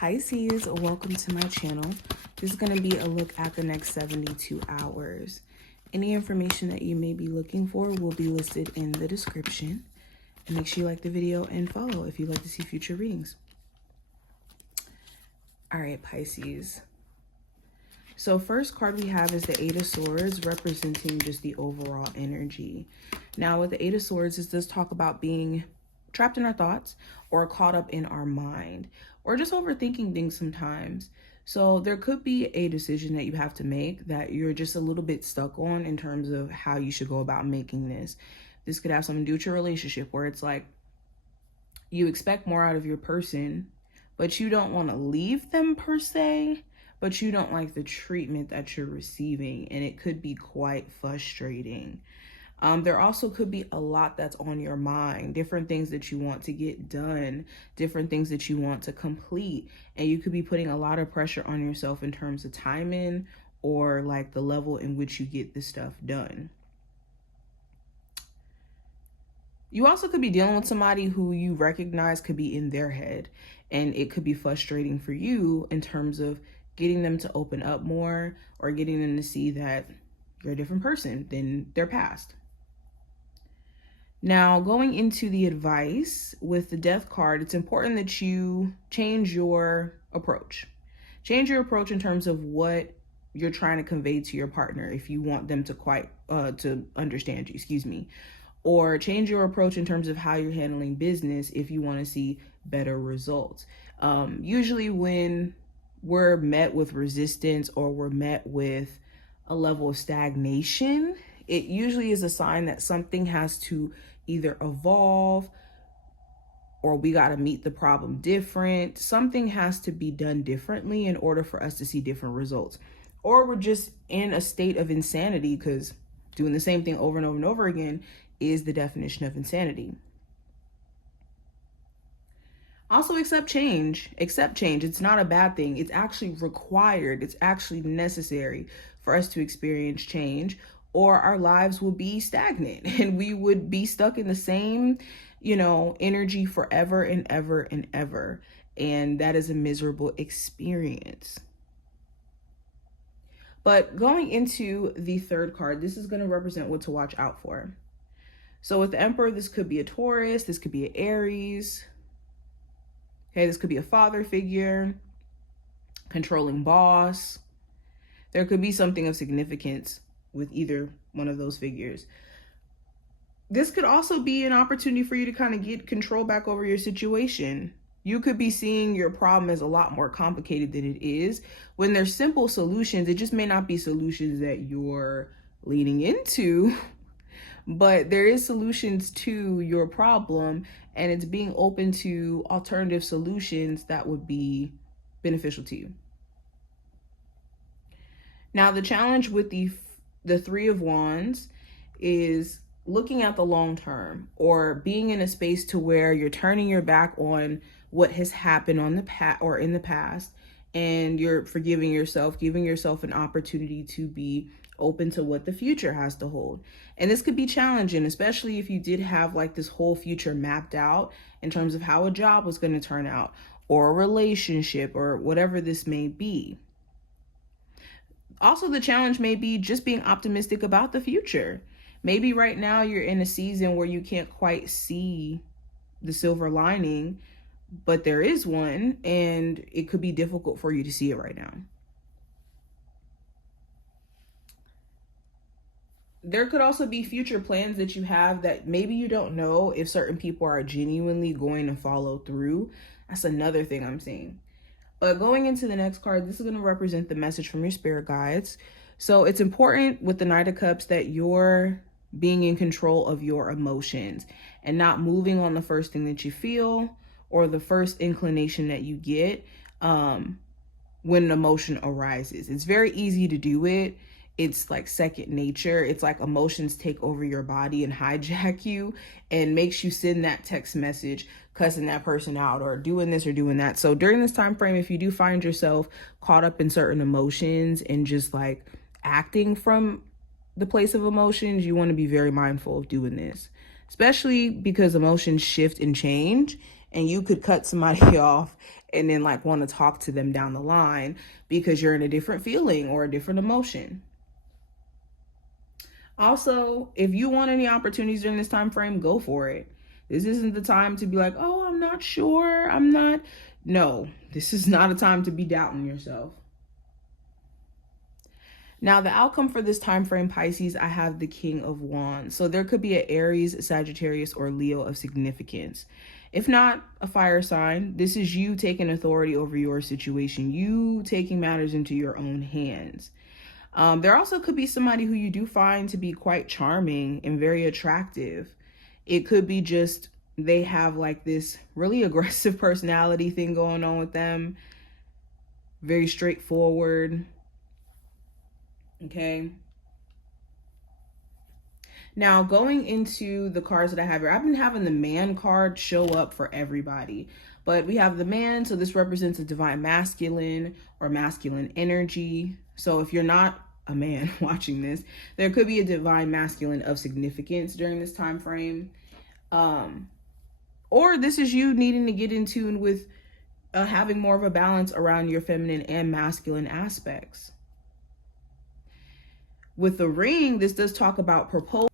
Pisces, welcome to my channel. This is going to be a look at the next 72 hours. Any information that you may be looking for will be listed in the description. And make sure you like the video and follow if you'd like to see future readings. All right, Pisces. So first card we have is the Eight of Swords, representing just the overall energy. Now with the Eight of Swords, this does talk about being trapped in our thoughts or caught up in our mind or just overthinking things sometimes. So there could be a decision that you have to make that you're just a little bit stuck on in terms of how you should go about making this. This could have something to do with your relationship where it's like you expect more out of your person, but you don't want to leave them per se, but you don't like the treatment that you're receiving, and it could be quite frustrating. There also could be a lot that's on your mind, different things that you want to get done, different things that you want to complete, and you could be putting a lot of pressure on yourself in terms of timing or like the level in which you get this stuff done. You also could be dealing with somebody who you recognize could be in their head, and it could be frustrating for you in terms of getting them to open up more or getting them to see that you're a different person than their past. Now, going into the advice with the Death card, it's important that you change your approach. Change your approach in terms of what you're trying to convey to your partner if you want them to understand you, or change your approach in terms of how you're handling business if you want to see better results. Usually when we're met with resistance or we're met with a level of stagnation, it usually is a sign that something has to either evolve or we got to meet the problem different. Something has to be done differently in order for us to see different results. Or we're just in a state of insanity, because doing the same thing over and over and over again is the definition of insanity. Also, accept change. Accept change. It's not a bad thing. It's actually required. It's actually necessary for us to experience change, or our lives will be stagnant and we would be stuck in the same, energy forever and ever and ever. And that is a miserable experience. But going into the third card, this is going to represent what to watch out for. So with the Emperor, this could be a Taurus, this could be an Aries. Okay, this could be a father figure, controlling boss. There could be something of significance with either one of those figures. This could also be an opportunity for you to kind of get control back over your situation. You could be seeing your problem as a lot more complicated than it is. When there's simple solutions, it just may not be solutions that you're leaning into, but there is solutions to your problem, and it's being open to alternative solutions that would be beneficial to you. Now, the challenge with the Three of Wands is looking at the long term, or being in a space to where you're turning your back on what has happened on the past or in the past, and you're forgiving yourself, giving yourself an opportunity to be open to what the future has to hold. And this could be challenging, especially if you did have like this whole future mapped out in terms of how a job was going to turn out, or a relationship, or whatever this may be. Also, the challenge may be just being optimistic about the future. Maybe right now you're in a season where you can't quite see the silver lining, but there is one, and it could be difficult for you to see it right now. There could also be future plans that you have that maybe you don't know if certain people are genuinely going to follow through. That's another thing I'm seeing. But going into the next card, this is going to represent the message from your spirit guides. So it's important with the Knight of Cups that you're being in control of your emotions and not moving on the first thing that you feel or the first inclination that you get when an emotion arises. It's very easy to do it. It's like second nature. It's like emotions take over your body and hijack you and makes you send that text message cussing that person out or doing this or doing that. So during this time frame, if you do find yourself caught up in certain emotions and just like acting from the place of emotions, you want to be very mindful of doing this, especially because emotions shift and change, and you could cut somebody off and then like want to talk to them down the line because you're in a different feeling or a different emotion. Also, if you want any opportunities during this time frame, go for it. This isn't the time to be like, oh, I'm not sure. I'm not. No, this is not a time to be doubting yourself. Now, the outcome for this time frame, Pisces, I have the King of Wands. So there could be an Aries, Sagittarius, or Leo of significance. If not a fire sign, this is you taking authority over your situation, you taking matters into your own hands. There also could be somebody who you do find to be quite charming and very attractive. It could be just they have like this really aggressive personality thing going on with them. Very straightforward. Okay. Now, going into the cards that I have here, I've been having the man card show up for everybody. But we have the man, so this represents a divine masculine or masculine energy. So if you're not a man watching this, there could be a divine masculine of significance during this time frame. Or this is you needing to get in tune with having more of a balance around your feminine and masculine aspects. With the ring, this does talk about proposal.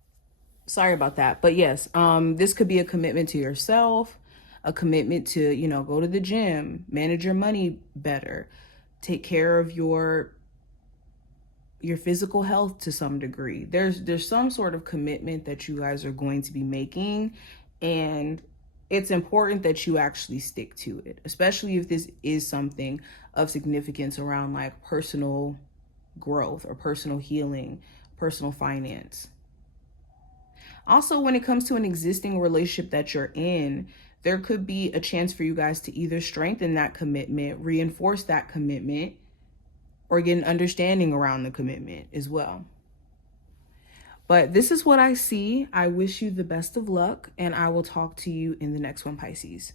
Sorry about that. But yes, this could be a commitment to yourself, a commitment to, you know, go to the gym, manage your money better, take care of your physical health to some degree. There's some sort of commitment that you guys are going to be making, and it's important that you actually stick to it, especially if this is something of significance around like personal growth or personal healing, personal finance. Also, when it comes to an existing relationship that you're in, there could be a chance for you guys to either strengthen that commitment, reinforce that commitment, or get an understanding around the commitment as well. But this is what I see. I wish you the best of luck, and I will talk to you in the next one, Pisces.